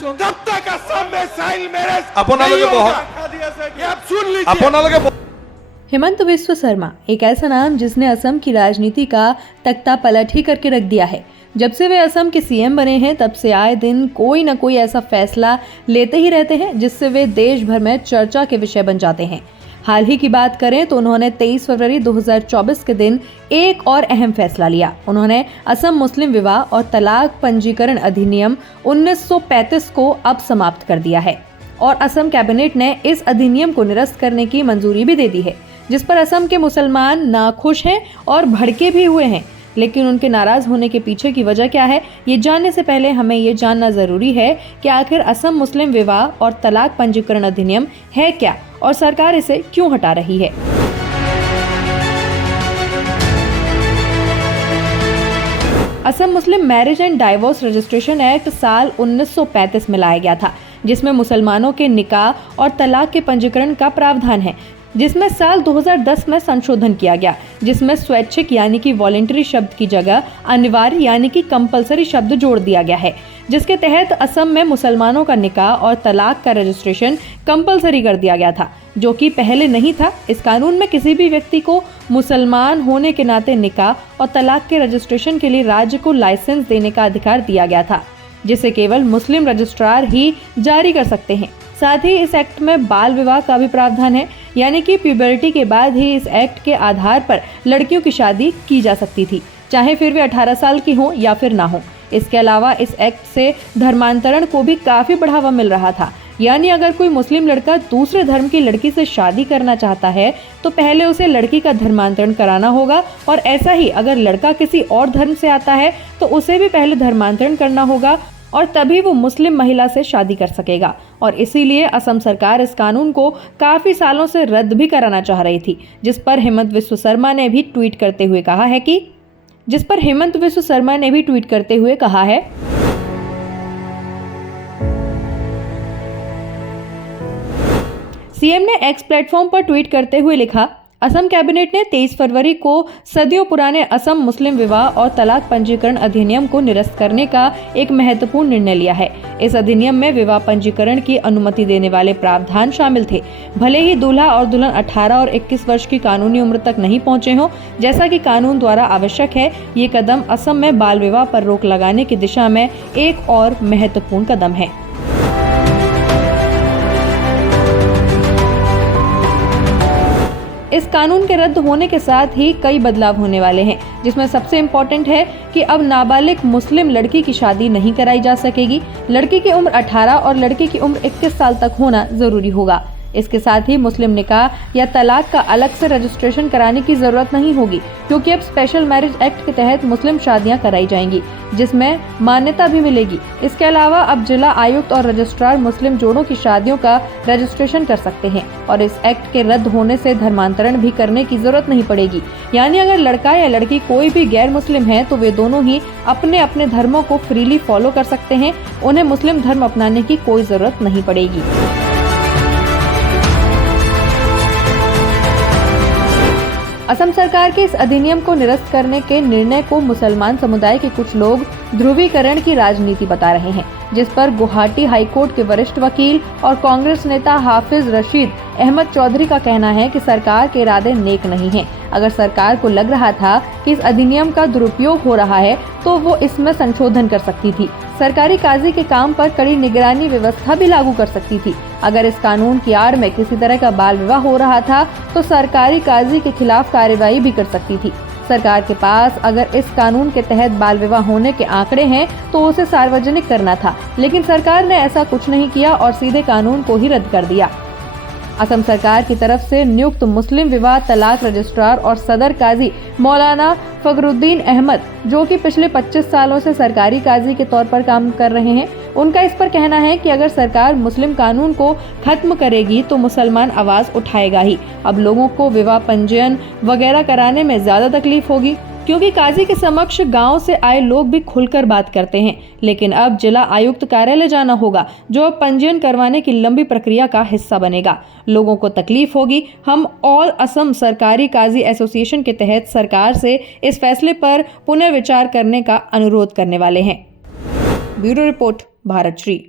जब तक असम में साइल मैरिज আপোনালোকে हेमंत बिस्वा शर्मा एक ऐसा नाम जिसने असम की राजनीति का तख्ता पलट ही करके रख दिया है। जब से वे असम के सीएम बने हैं तब से आए दिन कोई न कोई ऐसा फैसला लेते ही रहते हैं जिससे वे देश भर में चर्चा के विषय बन जाते हैं। हाल ही की बात करें तो उन्होंने 23 फरवरी 2024 के दिन एक और अहम फैसला लिया। उन्होंने असम मुस्लिम विवाह और तलाक पंजीकरण अधिनियम 1935 को अब समाप्त कर दिया है और असम कैबिनेट ने इस अधिनियम को निरस्त करने की मंजूरी भी दे दी है, जिस पर असम के मुसलमान नाखुश हैं और भड़के भी हुए हैं। लेकिन उनके नाराज होने के पीछे की वजह क्या है, ये जानने से पहले हमें ये जानना जरूरी है कि आखिर असम मुस्लिम विवाह और तलाक पंजीकरण अधिनियम है क्या और सरकार इसे क्यों हटा रही है। असम मुस्लिम marriage and divorce registration act साल 1935 में लाया गया था, जिसमें मुसलमानों के निकाह और तलाक के पंजीकरण का प्रावधान है, जिसमें साल 2010 में संशोधन किया गया, जिसमें स्वैच्छिक यानी कि वॉलेंटरी शब्द की जगह अनिवार्य यानी कि कंपलसरी शब्द जोड़ दिया गया है, जिसके तहत असम में मुसलमानों का निकाह और तलाक का रजिस्ट्रेशन कंपलसरी कर दिया गया था, जो कि पहले नहीं था। इस कानून में किसी भी व्यक्ति को मुसलमान होने के नाते निकाह और तलाक के रजिस्ट्रेशन के लिए राज्य को लाइसेंस देने का अधिकार दिया गया था, जिसे केवल मुस्लिम रजिस्ट्रार ही जारी कर सकते हैं। साथ ही इस एक्ट में बाल विवाह का भी प्रावधान है, यानी कि प्यूबर्टी के बाद ही इस एक्ट के आधार पर लड़कियों की शादी की जा सकती थी, चाहे फिर वे 18 साल की हो या फिर ना हो। इसके अलावा इस एक्ट से धर्मांतरण को भी काफी बढ़ावा मिल रहा था, यानी अगर कोई मुस्लिम लड़का दूसरे धर्म की लड़की से शादी करना चाहता है तो पहले उसे लड़की का धर्मांतरण कराना होगा, और ऐसा ही अगर लड़का किसी और धर्म से आता है तो उसे भी पहले धर्मांतरण करना होगा और तभी वो मुस्लिम महिला से शादी कर सकेगा। और इसीलिए असम सरकार इस कानून को काफी सालों से रद्द भी कराना चाह रही थी, जिस पर हेमंत बिस्वा शर्मा ने भी ट्वीट करते हुए कहा है सीएम ने एक्स प्लेटफॉर्म पर ट्वीट करते हुए लिखा, असम कैबिनेट ने 23 फरवरी को सदियों पुराने असम मुस्लिम विवाह और तलाक पंजीकरण अधिनियम को निरस्त करने का एक महत्वपूर्ण निर्णय लिया है। इस अधिनियम में विवाह पंजीकरण की अनुमति देने वाले प्रावधान शामिल थे, भले ही दूल्हा और दुल्हन 18 और 21 वर्ष की कानूनी उम्र तक नहीं पहुंचे हों, जैसा कि कानून द्वारा आवश्यक है। ये कदम असम में बाल विवाह पर रोक लगाने की दिशा में एक और महत्वपूर्ण कदम है। इस कानून के रद्द होने के साथ ही कई बदलाव होने वाले हैं, जिसमें सबसे इम्पोर्टेंट है कि अब नाबालिग मुस्लिम लड़की की शादी नहीं कराई जा सकेगी। लड़की की उम्र 18 और लड़के की उम्र 21 साल तक होना जरूरी होगा। इसके साथ ही मुस्लिम निकाह या तलाक का अलग से रजिस्ट्रेशन कराने की जरूरत नहीं होगी, क्योंकि अब स्पेशल मैरिज एक्ट के तहत मुस्लिम शादियां कराई जाएंगी, जिसमें मान्यता भी मिलेगी। इसके अलावा अब जिला आयुक्त और रजिस्ट्रार मुस्लिम जोड़ों की शादियों का रजिस्ट्रेशन कर सकते हैं और इस एक्ट के रद्द होने से धर्मांतरण भी करने की जरूरत नहीं पड़ेगी। यानी अगर लड़का या लड़की कोई भी गैर मुस्लिम है तो वे दोनों ही अपने अपने धर्मों को फ्रीली फॉलो कर सकते हैं, उन्हें मुस्लिम धर्म अपनाने की कोई जरूरत नहीं पड़ेगी। असम सरकार के इस अधिनियम को निरस्त करने के निर्णय को मुसलमान समुदाय के कुछ लोग ध्रुवीकरण की राजनीति बता रहे हैं, जिस पर गुवाहाटी हाईकोर्ट के वरिष्ठ वकील और कांग्रेस नेता हाफिज रशीद अहमद चौधरी का कहना है कि सरकार के इरादे नेक नहीं हैं। अगर सरकार को लग रहा था कि इस अधिनियम का दुरुपयोग हो रहा है तो वो इसमें संशोधन कर सकती थी। सरकारी काजी के काम पर कड़ी निगरानी व्यवस्था भी लागू कर सकती थी। अगर इस कानून की आड़ में किसी तरह का बाल विवाह हो रहा था तो सरकारी काजी के खिलाफ कार्रवाई भी कर सकती थी। सरकार के पास अगर इस कानून के तहत बाल विवाह होने के आंकड़े हैं तो उसे सार्वजनिक करना था, लेकिन सरकार ने ऐसा कुछ नहीं किया और सीधे कानून को ही रद्द कर दिया। असम सरकार की तरफ से नियुक्त मुस्लिम विवाह तलाक रजिस्ट्रार और सदर काजी मौलाना फखरुद्दीन अहमद, जो कि पिछले 25 सालों से सरकारी काजी के तौर पर काम कर रहे हैं, उनका इस पर कहना है कि अगर सरकार मुस्लिम कानून को खत्म करेगी तो मुसलमान आवाज उठाएगा ही। अब लोगों को विवाह पंजीयन वगैरह कराने में ज्यादा तकलीफ होगी, क्योंकि काजी के समक्ष गांव से आए लोग भी खुलकर बात करते हैं, लेकिन अब जिला आयुक्त कार्यालय जाना होगा, जो अब पंजीयन करवाने की लंबी प्रक्रिया का हिस्सा बनेगा। लोगों को तकलीफ होगी। हम ऑल असम सरकारी काजी एसोसिएशन के तहत सरकार से इस फैसले पर पुनर्विचार करने का अनुरोध करने वाले हैं। Bureau report, Bharat Shri.